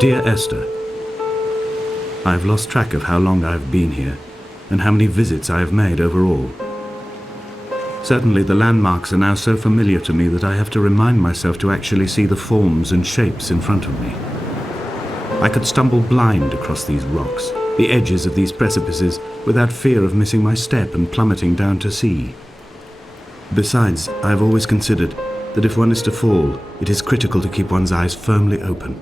Dear Esther, I have lost track of how long I have been here and how many visits I have made overall. Certainly the landmarks are now so familiar to me that I have to remind myself to actually see the forms and shapes in front of me. I could stumble blind across these rocks, the edges of these precipices, without fear of missing my step and plummeting down to sea. Besides, I have always considered that if one is to fall, it is critical to keep one's eyes firmly open.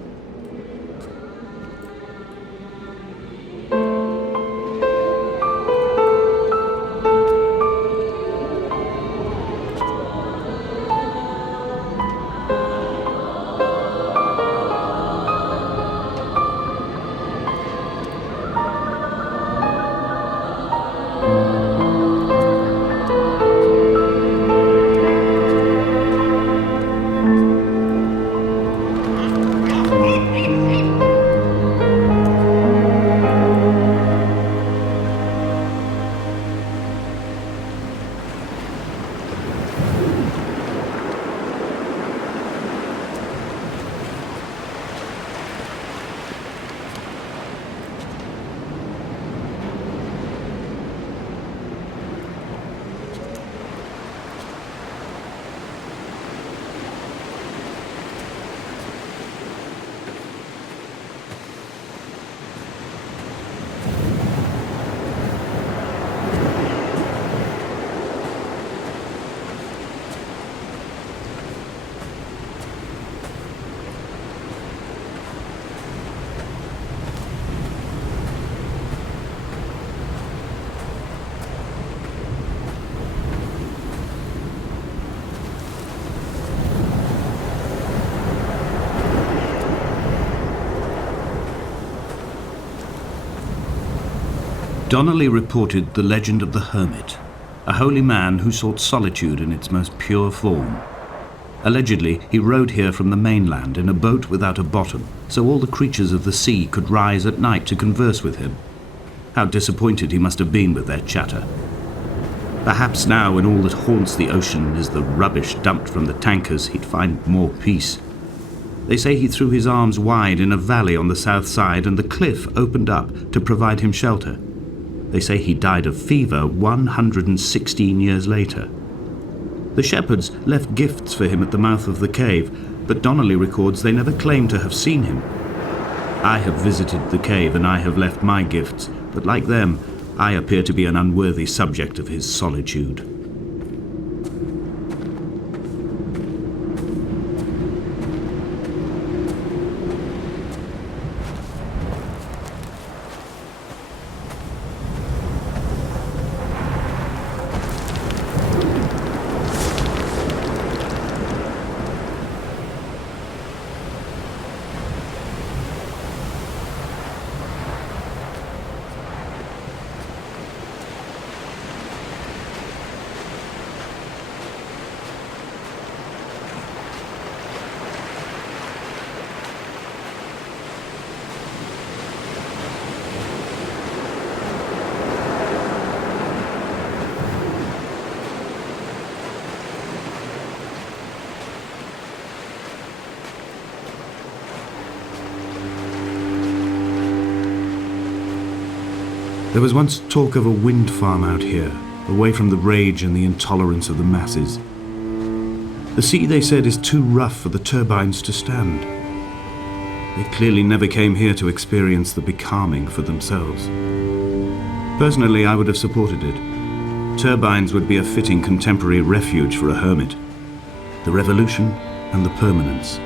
Donnelly reported the legend of the hermit, a holy man who sought solitude in its most pure form. Allegedly, he rode here from the mainland in a boat without a bottom, so all the creatures of the sea could rise at night to converse with him. How disappointed he must have been with their chatter. Perhaps now, when all that haunts the ocean is the rubbish dumped from the tankers, he'd find more peace. They say he threw his arms wide in a valley on the south side, and the cliff opened up to provide him shelter. They say he died of fever 116 years later. The shepherds left gifts for him at the mouth of the cave, but Donnelly records they never claimed to have seen him. I have visited the cave and I have left my gifts, but like them, I appear to be an unworthy subject of his solitude. There was once talk of a wind farm out here, away from the rage and the intolerance of the masses. The sea, they said, is too rough for the turbines to stand. They clearly never came here to experience the becalming for themselves. Personally, I would have supported it. Turbines would be a fitting contemporary refuge for a hermit. The revolution and the permanence.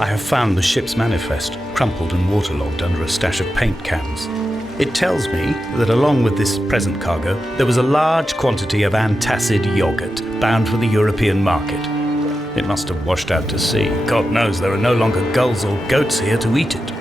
I have found the ship's manifest, crumpled and waterlogged under a stash of paint cans. It tells me that along with this present cargo, there was a large quantity of antacid yogurt bound for the European market. It must have washed out to sea. God knows there are no longer gulls or goats here to eat it.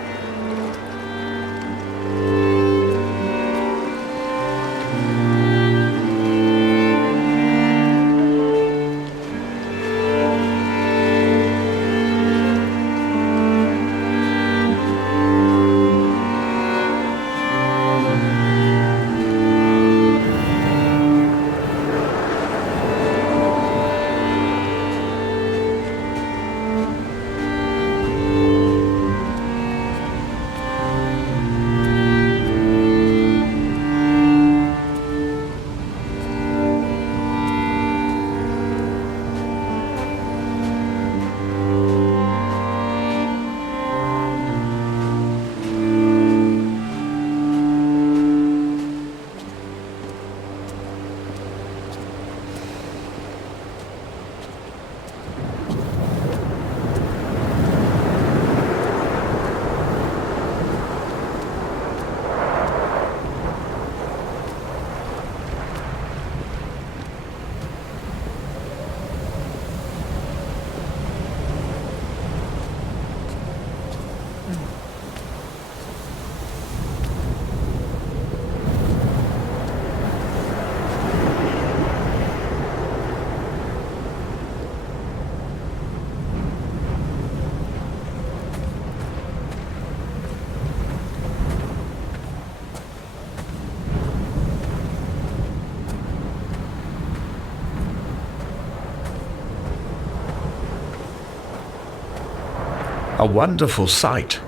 A wonderful sight.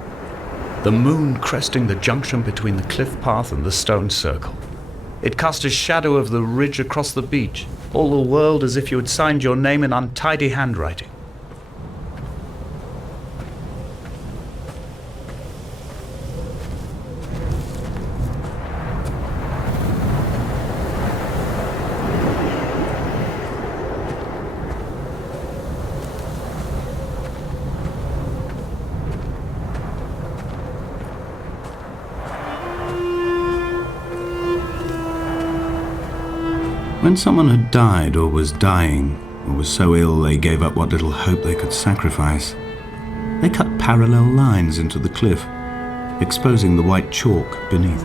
The moon cresting the junction between the cliff path and the stone circle. It cast a shadow of the ridge across the beach, all the world as if you had signed your name in untidy handwriting. When someone had died or was dying, or was so ill they gave up what little hope they could sacrifice, they cut parallel lines into the cliff, exposing the white chalk beneath.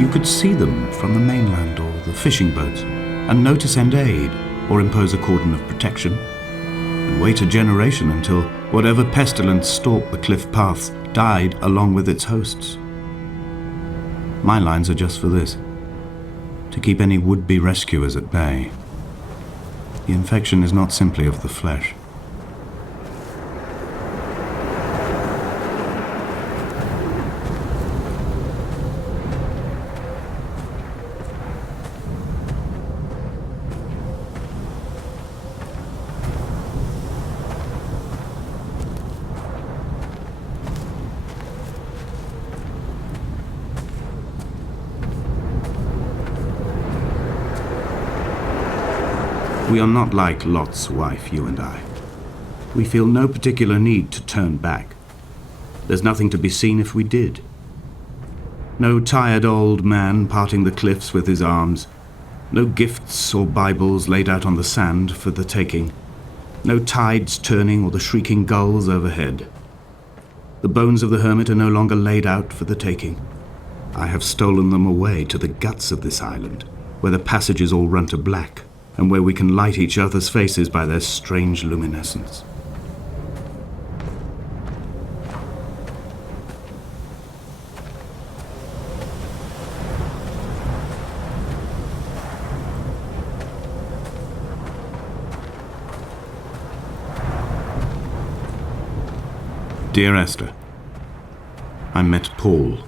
You could see them from the mainland or the fishing boats, and know to send aid or impose a cordon of protection, and wait a generation until whatever pestilence stalked the cliff paths died along with its hosts. My lines are just for this: to keep any would-be rescuers at bay. The infection is not simply of the flesh. We are not like Lot's wife, you and I. We feel no particular need to turn back. There's nothing to be seen if we did. No tired old man parting the cliffs with his arms. No gifts or Bibles laid out on the sand for the taking. No tides turning or the shrieking gulls overhead. The bones of the hermit are no longer laid out for the taking. I have stolen them away to the guts of this island, where the passages all run to black, and where we can light each other's faces by their strange luminescence. Dear Esther, I met Paul.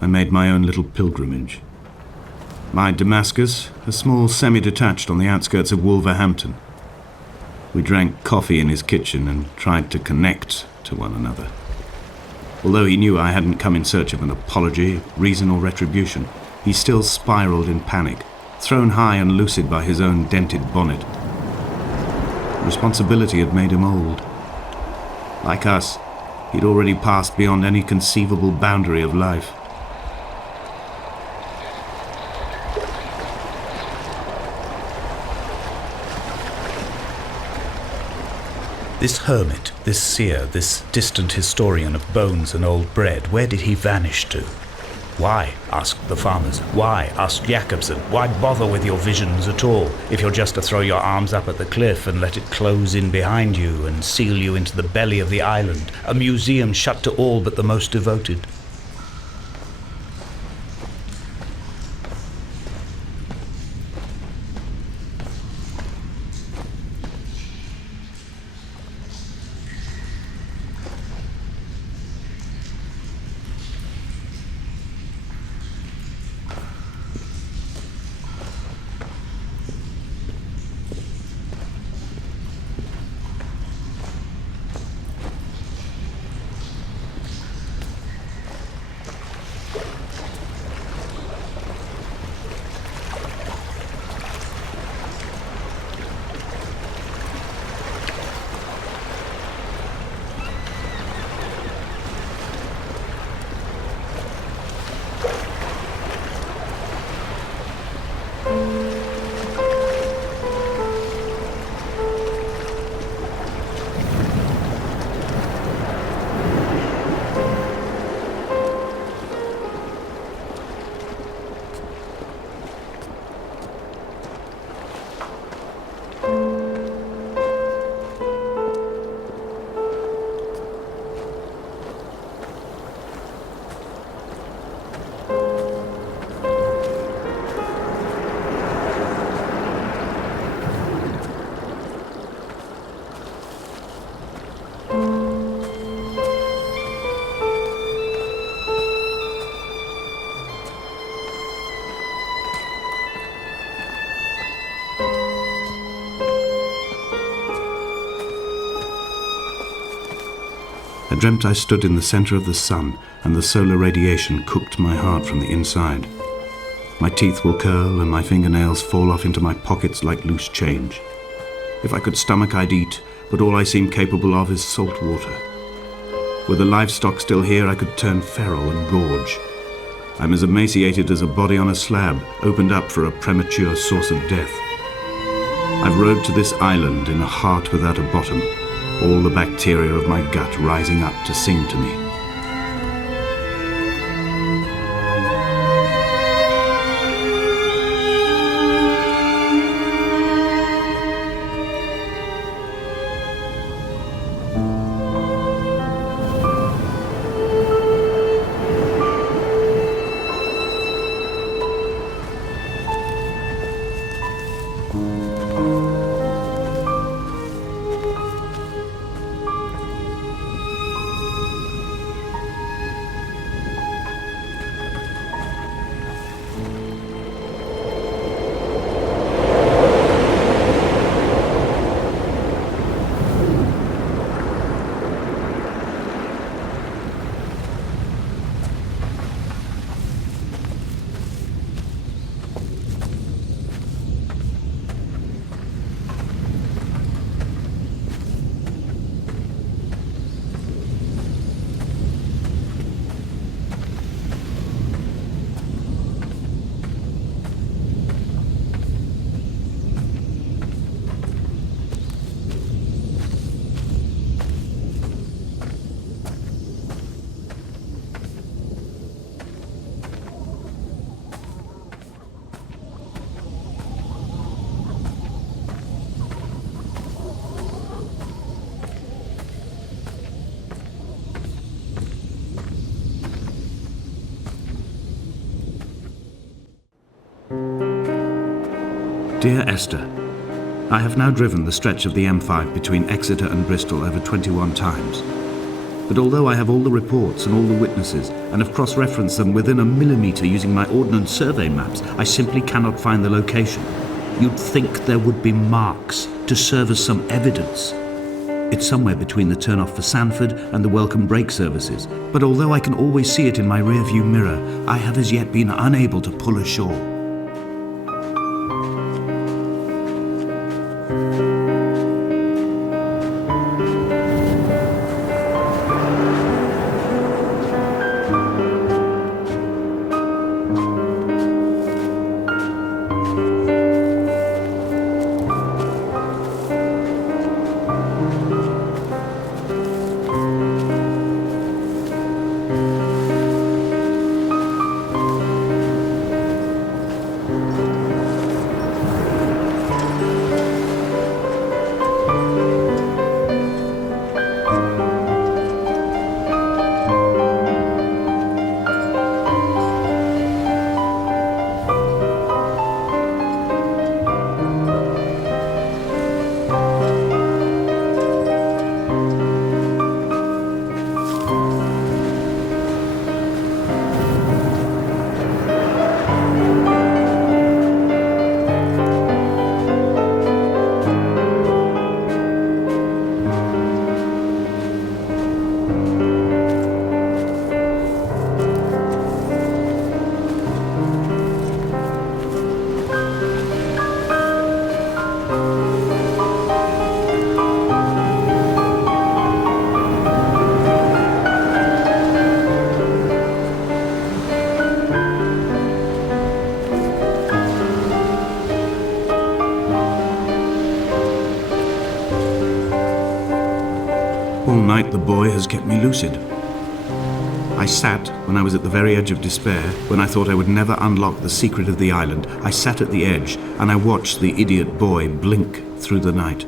I made my own little pilgrimage. My Damascus, a small semi-detached on the outskirts of Wolverhampton. We drank coffee in his kitchen and tried to connect to one another. Although he knew I hadn't come in search of an apology, reason or retribution, he still spiraled in panic, thrown high and lucid by his own dented bonnet. Responsibility had made him old. Like us, he'd already passed beyond any conceivable boundary of life. This hermit, this seer, this distant historian of bones and old bread, where did he vanish to? Why, asked the farmers. Why, asked Jakobsen. Why bother with your visions at all, if you're just to throw your arms up at the cliff and let it close in behind you and seal you into the belly of the island, a museum shut to all but the most devoted? I dreamt I stood in the center of the sun, and the solar radiation cooked my heart from the inside. My teeth will curl and my fingernails fall off into my pockets like loose change. If I could stomach, I'd eat, but all I seem capable of is salt water. Were the livestock still here, I could turn feral and gorge. I'm as emaciated as a body on a slab, opened up for a premature source of death. I've rowed to this island in a heart without a bottom, all the bacteria of my gut rising up to sing to me. Dear Esther, I have now driven the stretch of the M5 between Exeter and Bristol over 21 times. But although I have all the reports and all the witnesses, and have cross-referenced them within a millimetre using my ordnance survey maps, I simply cannot find the location. You'd think there would be marks to serve as some evidence. It's somewhere between the turn-off for Sanford and the welcome brake services, but although I can always see it in my rear-view mirror, I have as yet been unable to pull ashore. All night the boy has kept me lucid. I sat, when I was at the very edge of despair, when I thought I would never unlock the secret of the island, I sat at the edge and I watched the idiot boy blink through the night.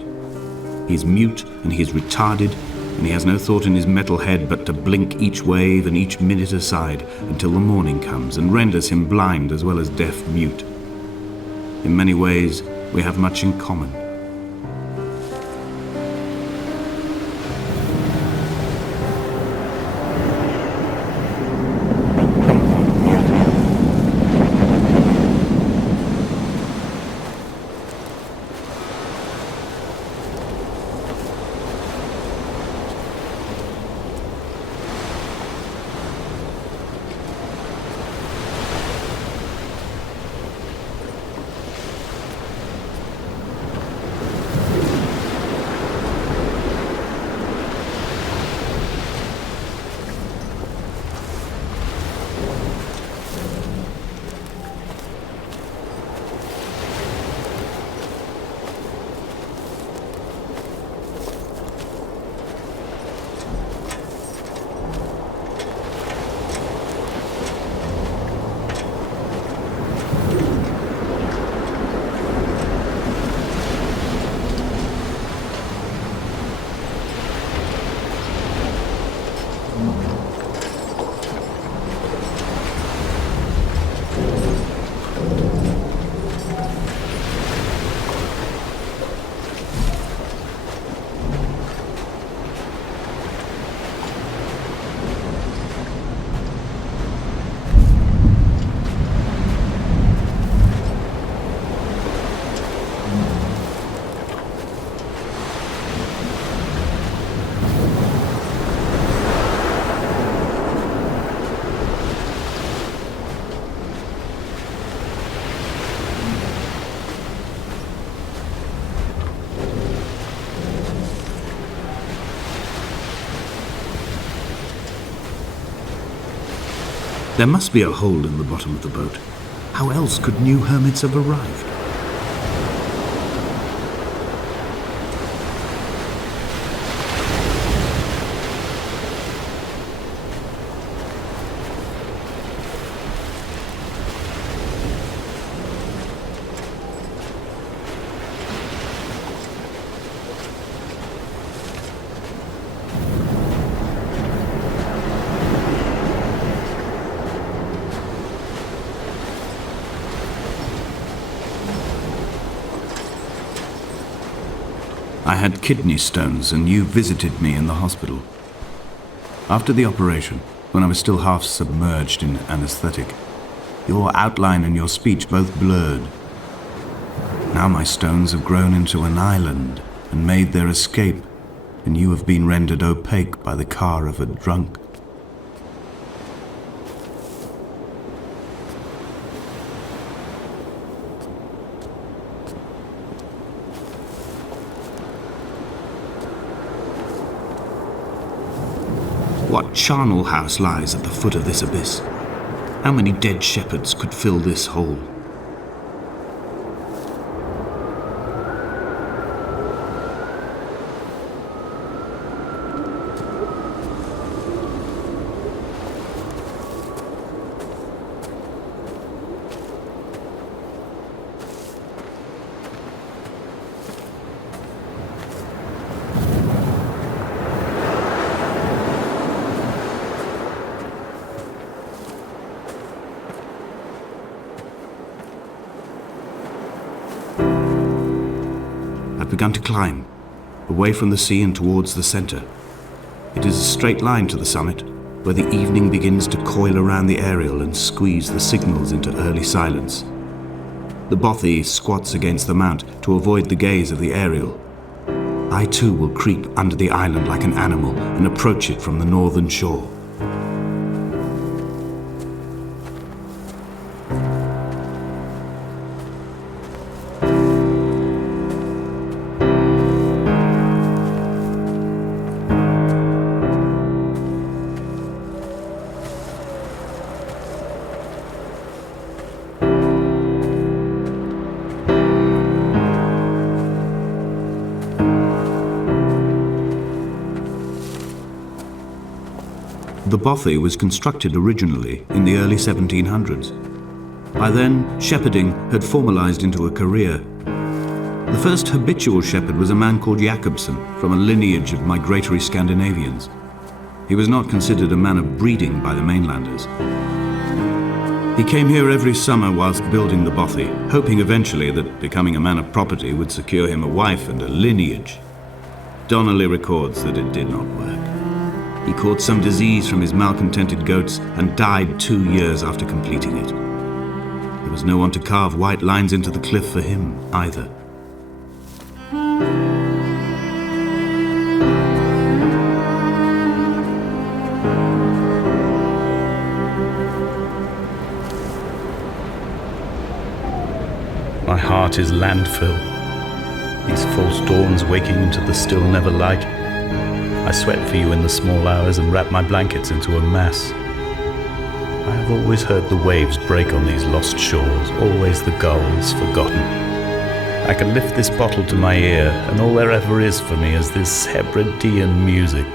He's mute and he's retarded, and he has no thought in his metal head but to blink each wave and each minute aside until the morning comes and renders him blind as well as deaf mute. In many ways, we have much in common. There must be a hole in the bottom of the boat. How else could new hermits have arrived? I had kidney stones and you visited me in the hospital. After the operation, when I was still half submerged in anesthetic, your outline and your speech both blurred. Now my stones have grown into an island and made their escape, and you have been rendered opaque by the car of a drunk. What charnel house lies at the foot of this abyss? How many dead shepherds could fill this hole? I've begun to climb, away from the sea and towards the center. It is a straight line to the summit, where the evening begins to coil around the aerial and squeeze the signals into early silence. The bothy squats against the mount to avoid the gaze of the aerial. I too will creep under the island like an animal and approach it from the northern shore. The bothy was constructed originally in the early 1700s. By then, shepherding had formalized into a career. The first habitual shepherd was a man called Jakobsen, from a lineage of migratory Scandinavians. He was not considered a man of breeding by the mainlanders. He came here every summer whilst building the bothy, hoping eventually that becoming a man of property would secure him a wife and a lineage. Donnelly records that it did not work. He caught some disease from his malcontented goats and died 2 years after completing it. There was no one to carve white lines into the cliff for him either. My heart is landfill. These false dawns waking into the still never light. I sweat for you in the small hours and wrap my blankets into a mass. I have always heard the waves break on these lost shores, always the gulls forgotten. I can lift this bottle to my ear, and all there ever is for me is this Hebridean music.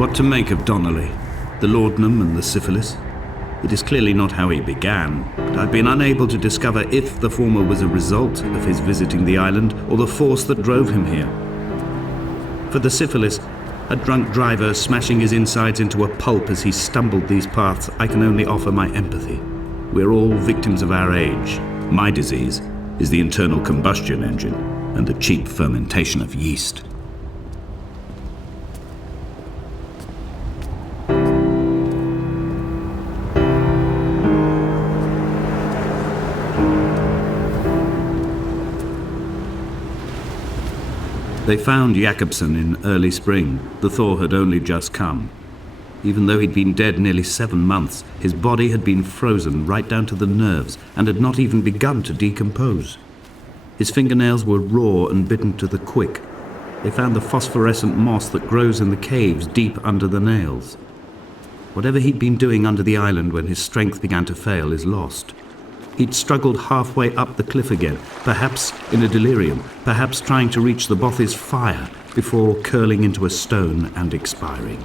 What to make of Donnelly, the laudanum and the syphilis? It is clearly not how he began, but I've been unable to discover if the former was a result of his visiting the island or the force that drove him here. For the syphilis, a drunk driver smashing his insides into a pulp as he stumbled these paths, I can only offer my empathy. We're all victims of our age. My disease is the internal combustion engine and the cheap fermentation of yeast. They found Jakobsen in early spring. The thaw had only just come. Even though he'd been dead nearly 7 months, his body had been frozen right down to the nerves and had not even begun to decompose. His fingernails were raw and bitten to the quick. They found the phosphorescent moss that grows in the caves deep under the nails. Whatever he'd been doing under the island when his strength began to fail is lost. He'd struggled halfway up the cliff again, perhaps in a delirium, perhaps trying to reach the Bothy's fire before curling into a stone and expiring.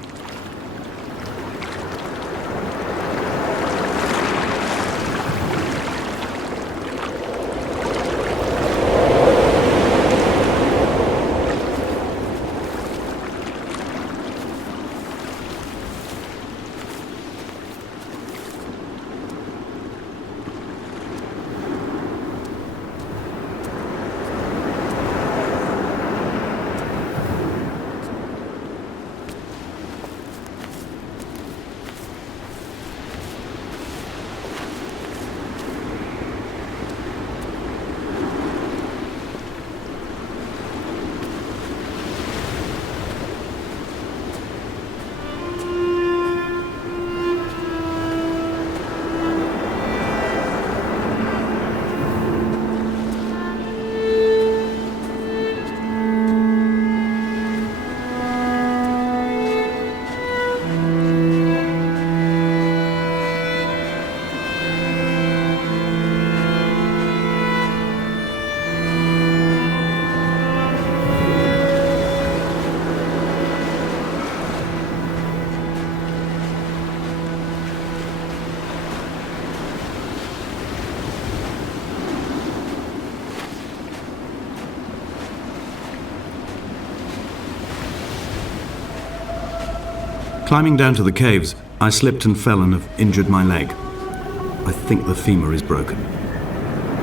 Climbing down to the caves, I slipped and fell and have injured my leg. I think the femur is broken.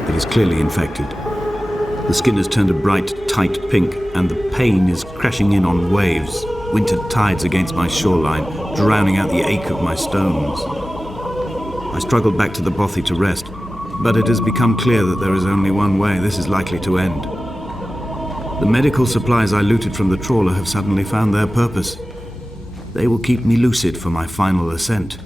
It is clearly infected. The skin has turned a bright, tight pink, and the pain is crashing in on waves, winter tides against my shoreline, drowning out the ache of my stones. I struggled back to the Bothy to rest, but it has become clear that there is only one way this is likely to end. The medical supplies I looted from the trawler have suddenly found their purpose. They will keep me lucid for my final ascent.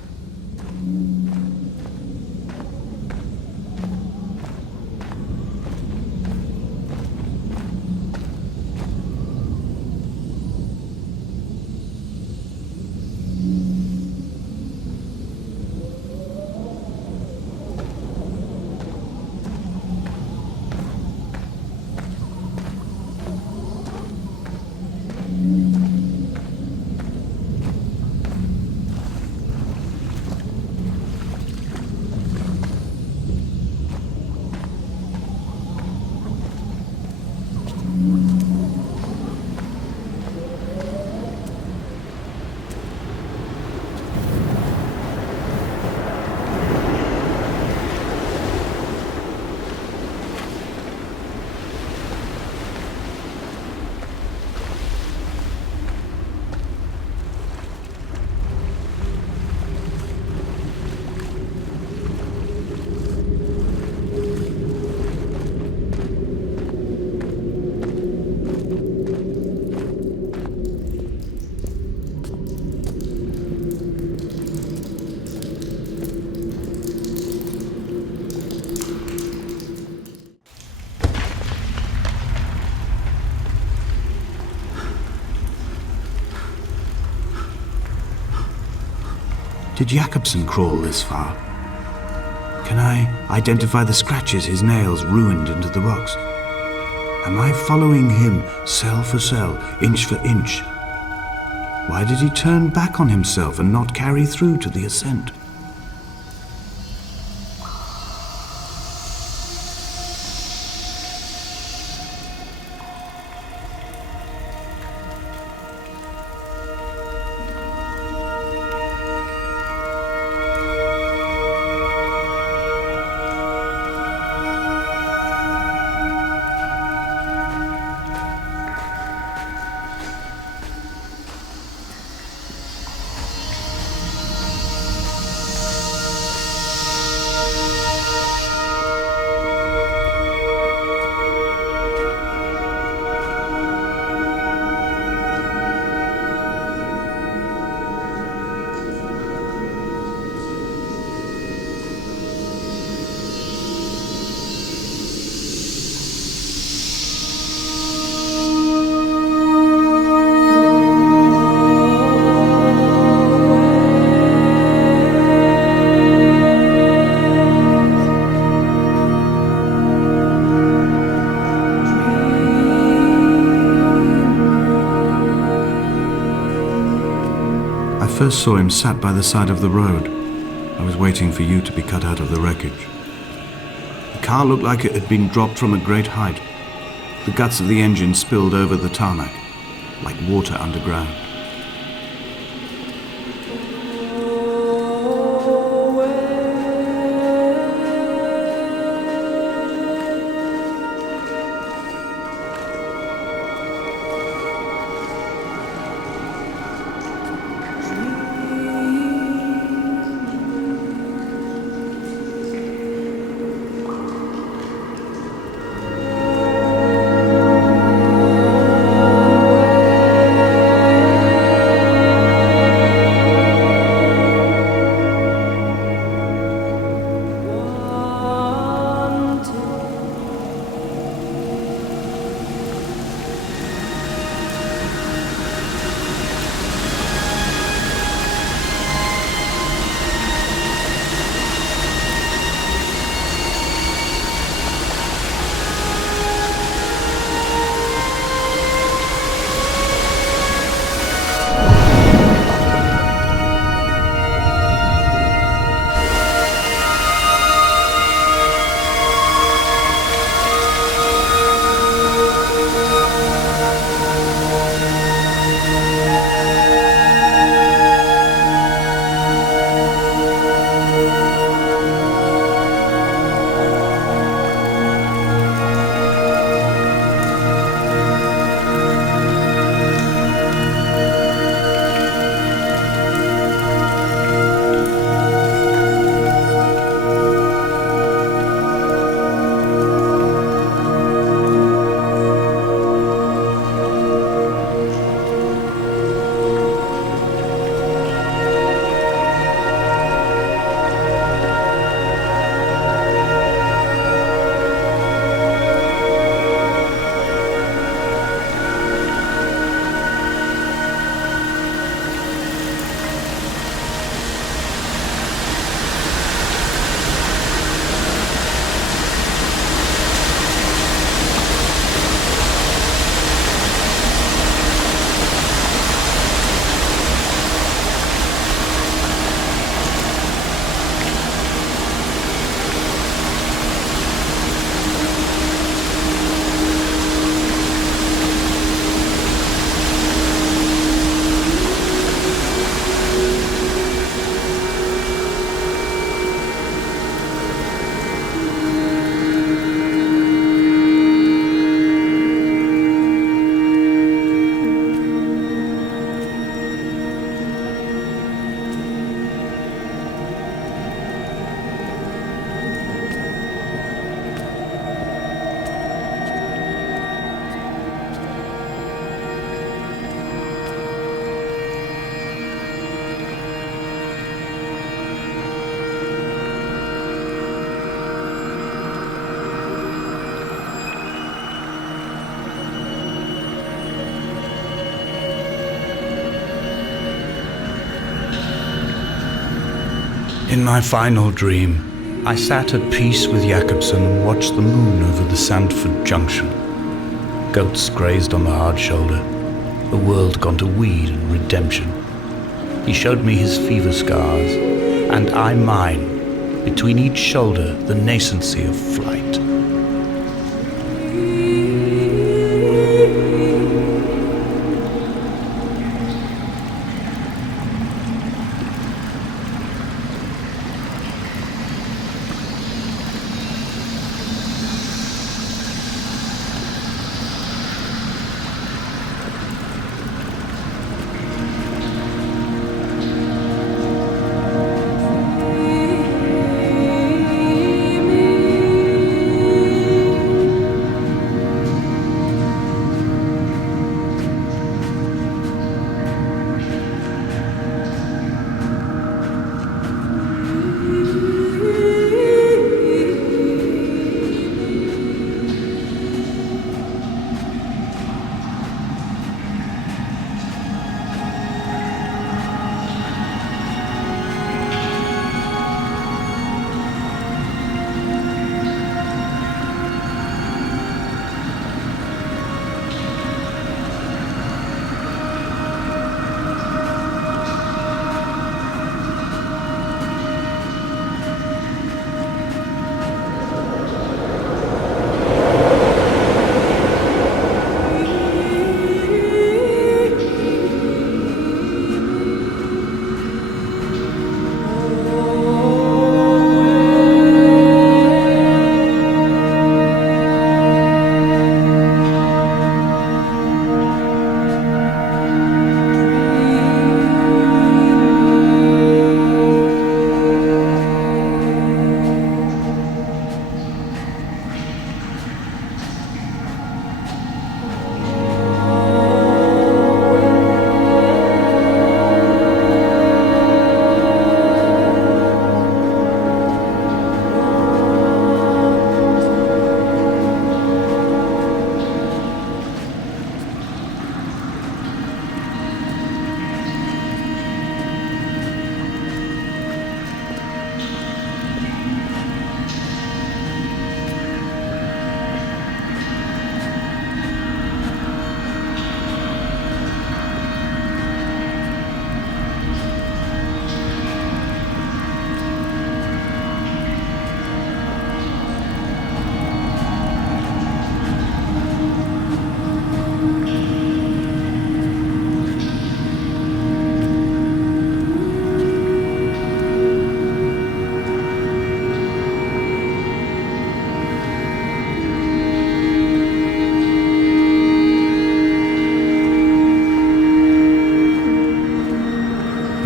Did Jakobsen crawl this far? Can I identify the scratches his nails ruined into the rocks? Am I following him cell for cell, inch for inch? Why did he turn back on himself and not carry through to the ascent? I first saw him sat by the side of the road. I was waiting for you to be cut out of the wreckage. The car looked like it had been dropped from a great height. The guts of the engine spilled over the tarmac, like water underground. In my final dream, I sat at peace with Jakobsen and watched the moon over the Sandford Junction. Goats grazed on the hard shoulder. a world gone to weed and redemption. He showed me his fever scars, and I mine, between each shoulder the nascency of flight.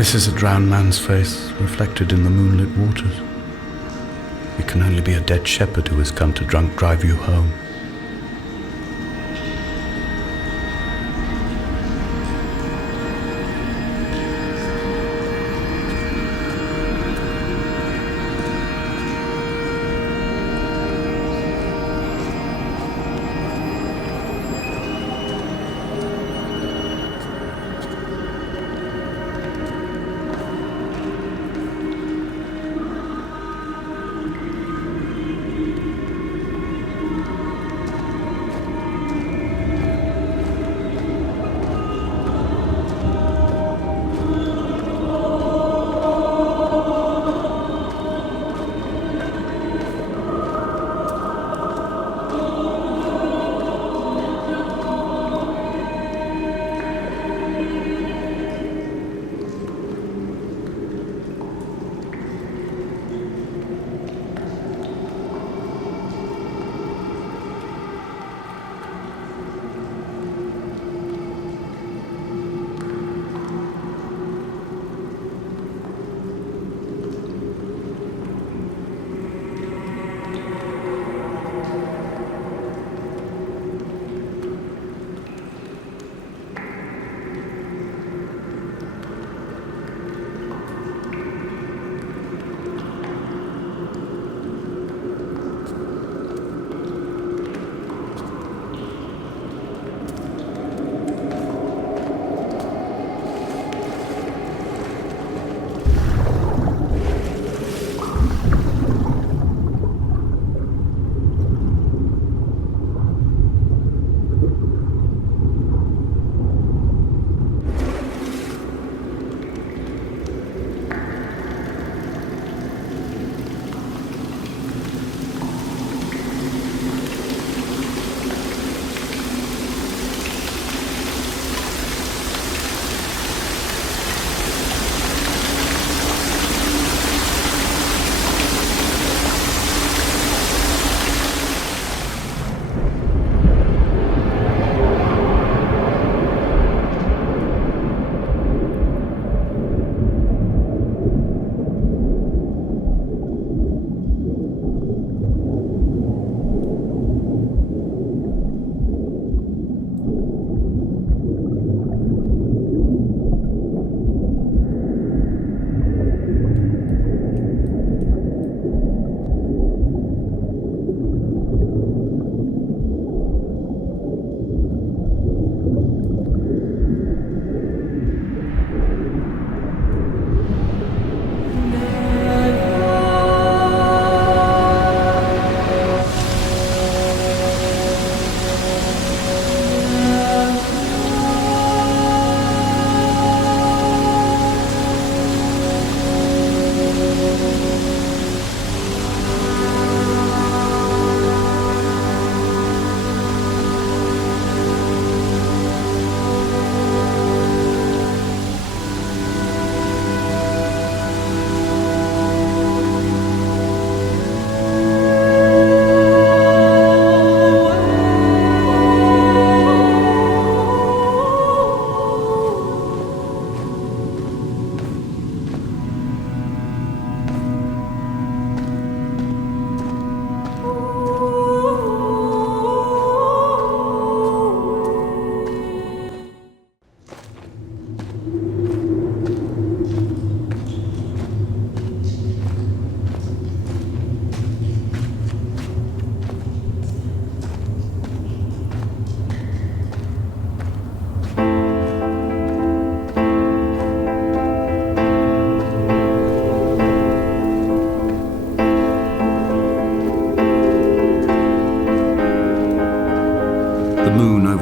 This is a drowned man's face reflected in the moonlit waters. It can only be a dead shepherd who has come to drunk drive you home.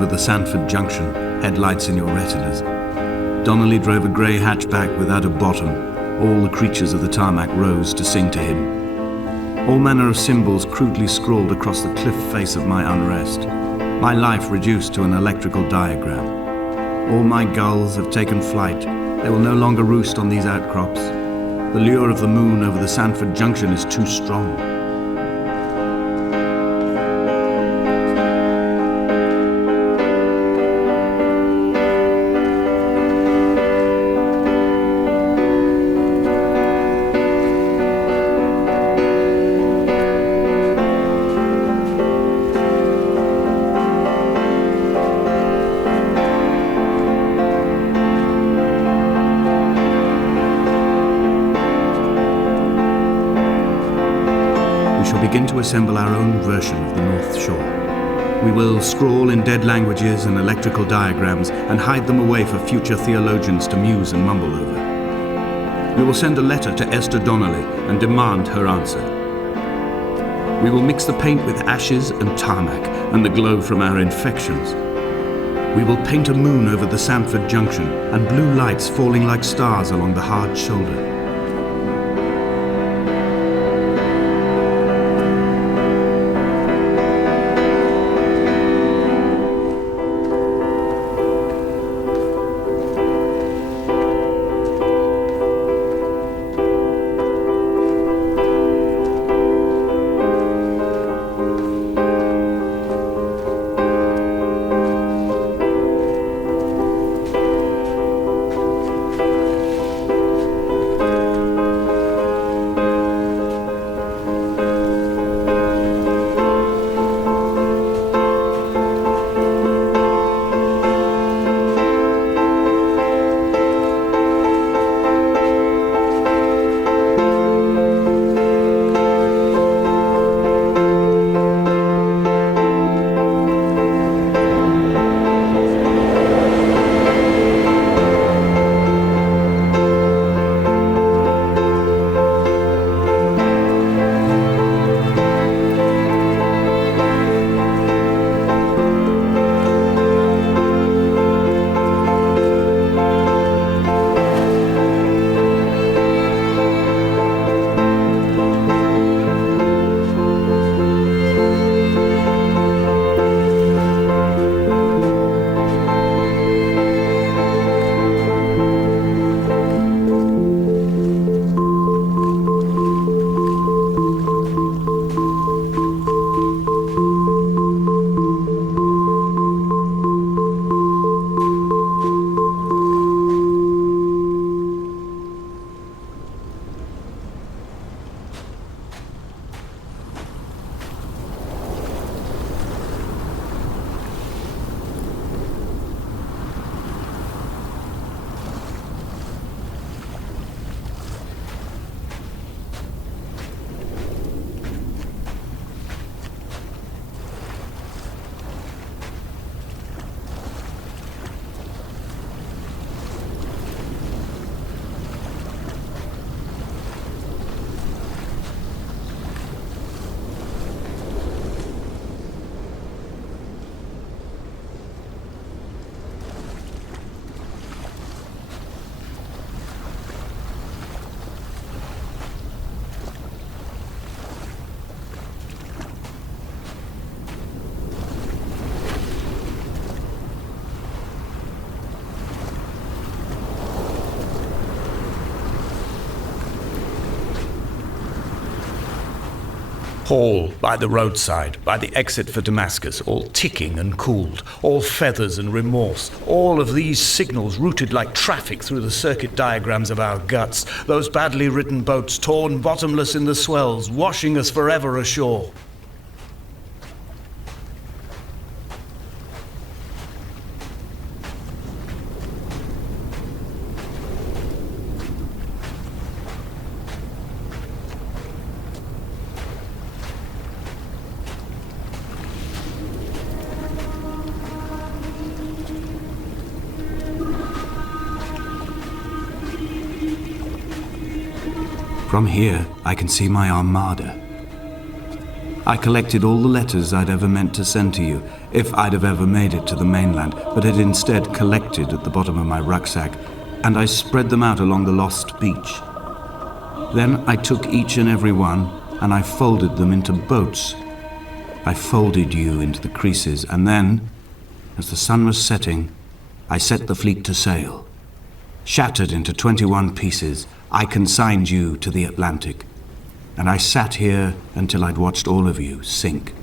the Sandford Junction, headlights in your retinas. Donnelly drove a grey hatchback without a bottom. All the creatures of the tarmac rose to sing to him. All manner of symbols crudely scrawled across the cliff face of my unrest. My life reduced to an electrical diagram. All my gulls have taken flight. They will no longer roost on these outcrops. The lure of the moon over the Sandford Junction is too strong. Begin to assemble our own version of the North Shore. We will scrawl in dead languages and electrical diagrams and hide them away for future theologians to muse and mumble over. We will send a letter to Esther Donnelly and demand her answer. We will mix the paint with ashes and tarmac and the glow from our infections. We will paint a moon over the Sandford Junction and blue lights falling like stars along the hard shoulder. Hall by the roadside, by the exit for Damascus, all ticking and cooled, all feathers and remorse, all of these signals routed like traffic through the circuit diagrams of our guts, those badly ridden boats torn bottomless in the swells, washing us forever ashore. From here, I can see my armada. I collected all the letters I'd ever meant to send to you, if I'd have ever made it to the mainland, but had instead collected at the bottom of my rucksack, and I spread them out along the lost beach. Then I took each and every one, and I folded them into boats. I folded you into the creases, and then, as the sun was setting, I set the fleet to sail. Shattered into 21 pieces, I consigned you to the Atlantic, and I sat here until I'd watched all of you sink.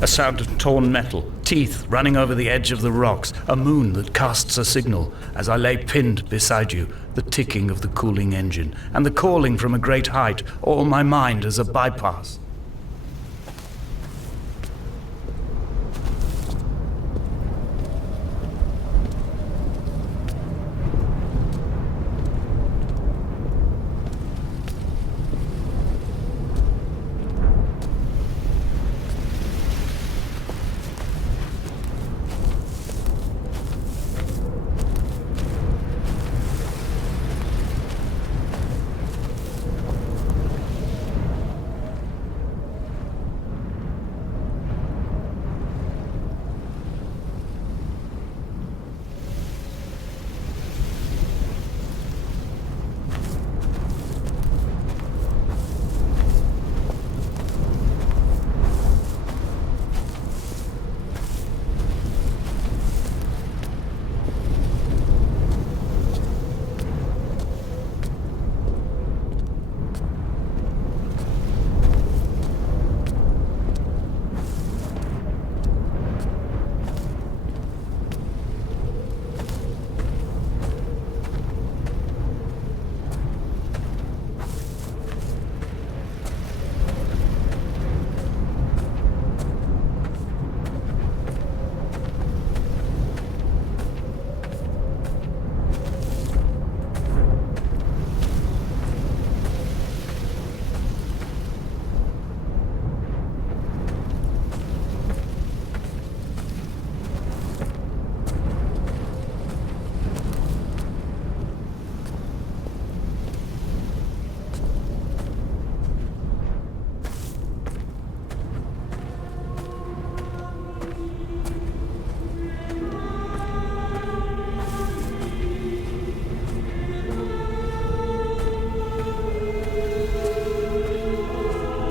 A sound of torn metal, teeth running over the edge of the rocks, a moon that casts a signal as I lay pinned beside you, the ticking of the cooling engine, and the calling from a great height, all my mind as a bypass.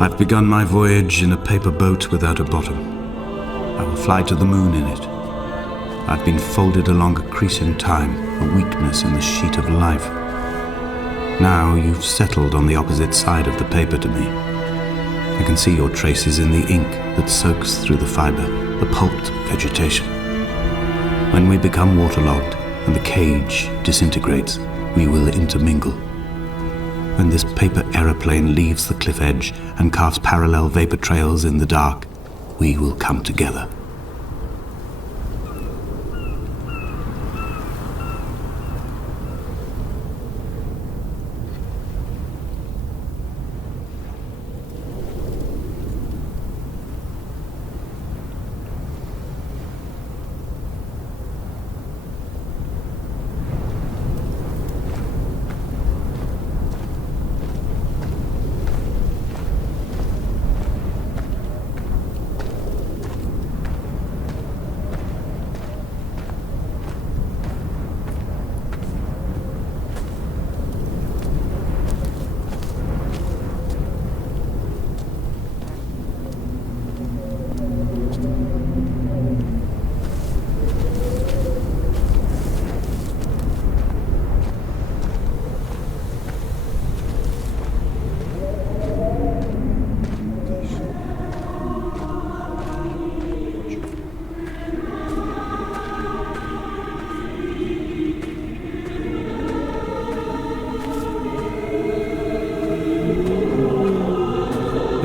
I've begun my voyage in a paper boat without a bottom. I will fly to the moon in it. I've been folded along a crease in time, a weakness in the sheet of life. Now you've settled on the opposite side of the paper to me. I can see your traces in the ink that soaks through the fiber, the pulped vegetation. When we become waterlogged and the cage disintegrates, we will intermingle. When this paper aeroplane leaves the cliff edge and carves parallel vapor trails in the dark, we will come together.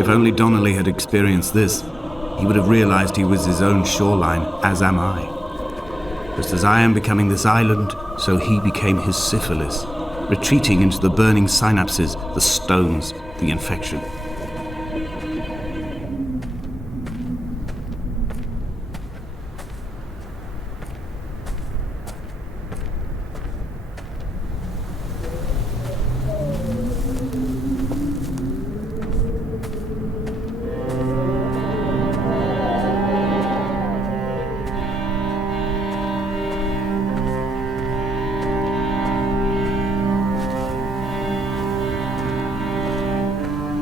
If only Donnelly had experienced this, he would have realized he was his own shoreline, as am I. Just as I am becoming this island, so he became his syphilis, retreating into the burning synapses, the stones, the infection.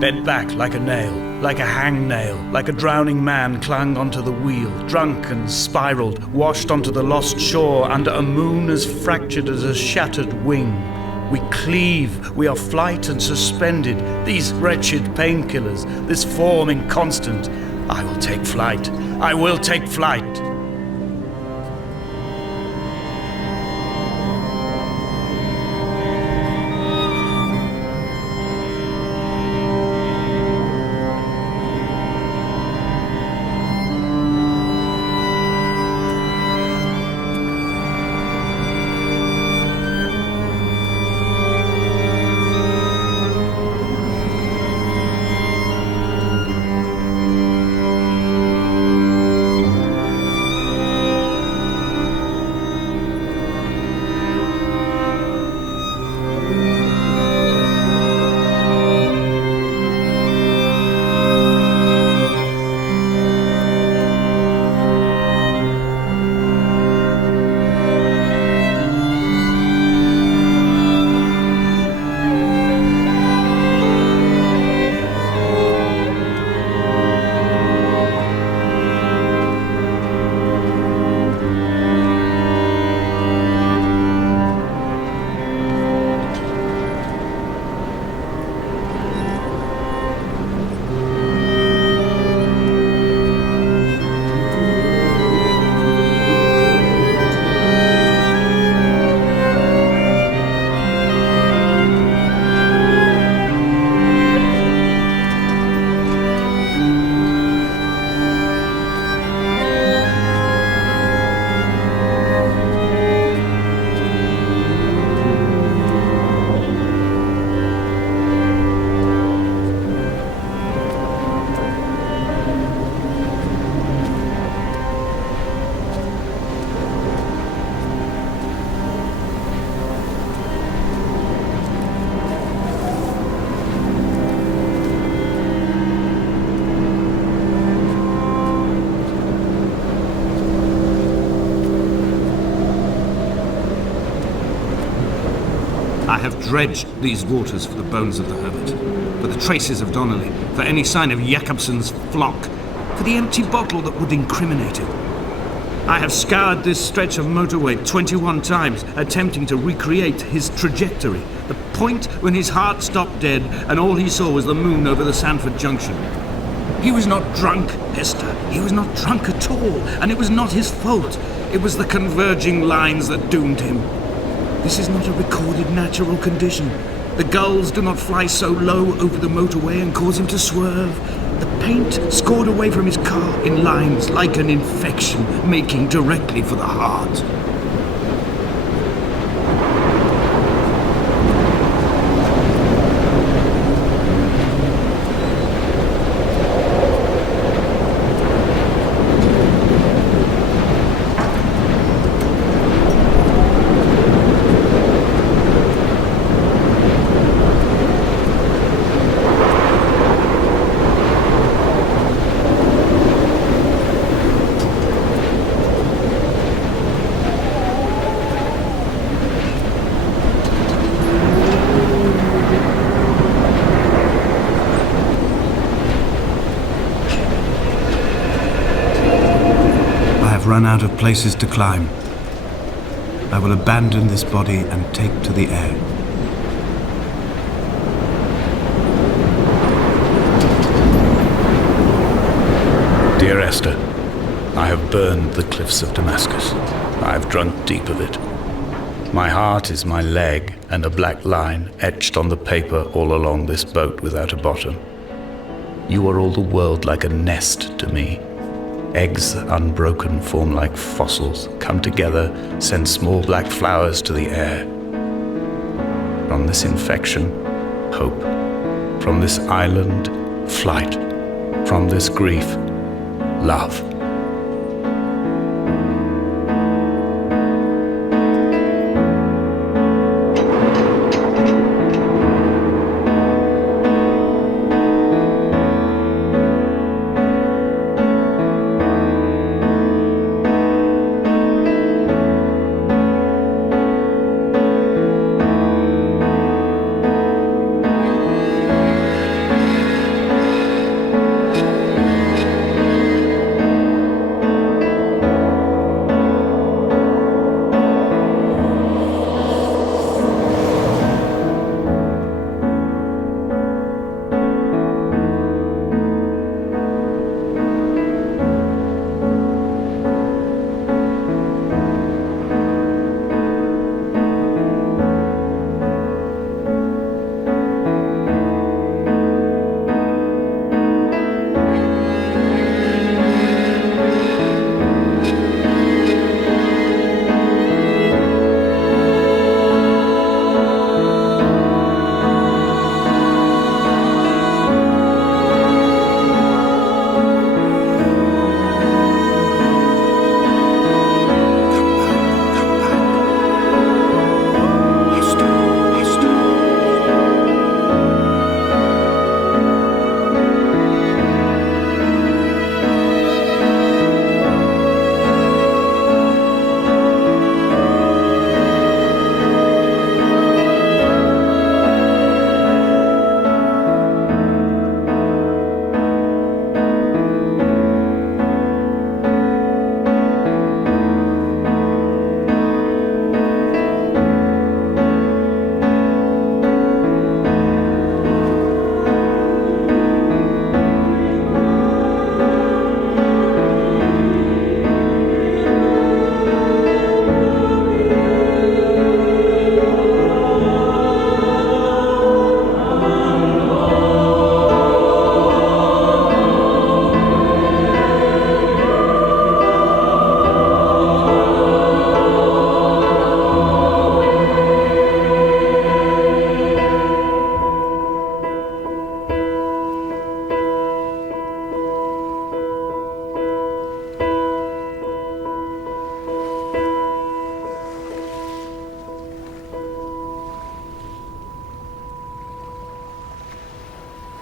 Bent back like a nail, like a hangnail, like a drowning man clung onto the wheel, drunk and spiraled, washed onto the lost shore under a moon as fractured as a shattered wing. We cleave, we are flight and suspended, these wretched painkillers, this form inconstant. I will take flight, I will take flight. I have dredged these waters for the bones of the hermit, for the traces of Donnelly, for any sign of Jakobsen's flock, for the empty bottle that would incriminate him. I have scoured this stretch of motorway 21 times, attempting to recreate his trajectory, the point when his heart stopped dead and all he saw was the moon over the Sanford Junction. He was not drunk, Esther. He was not drunk at all, and it was not his fault. It was the converging lines that doomed him. This is not a recorded natural condition. The gulls do not fly so low over the motorway and cause him to swerve. The paint scored away from his car in lines like an infection, making directly for the heart. Run out of places to climb. I will abandon this body and take to the air. Dear Esther, I have burned the cliffs of Damascus. I have drunk deep of it. My heart is my leg and a black line etched on the paper all along this boat without a bottom. You are all the world like a nest to me. Eggs unbroken form like fossils, come together, send small black flowers to the air. From this infection, hope. From this island, flight. From this grief, love.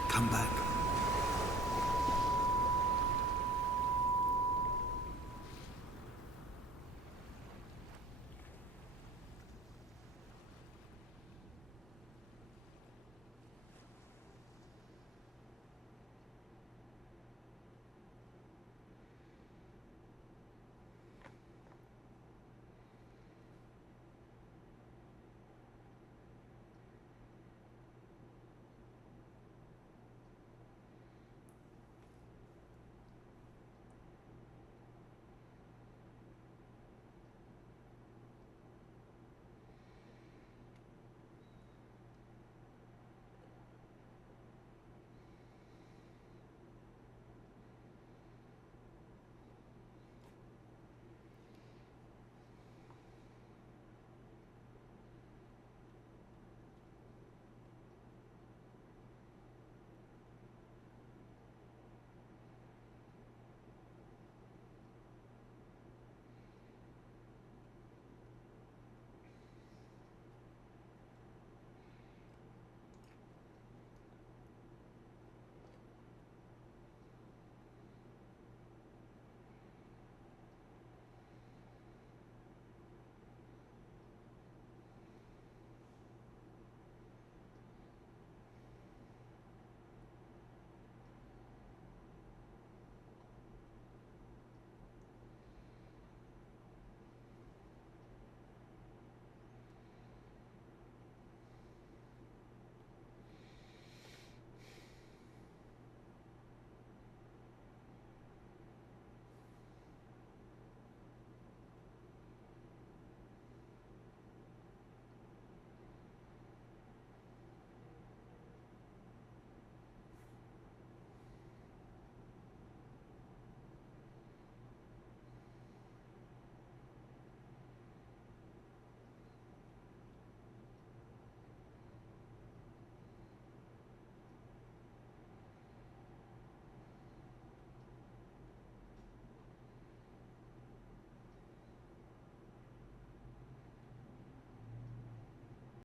Come back.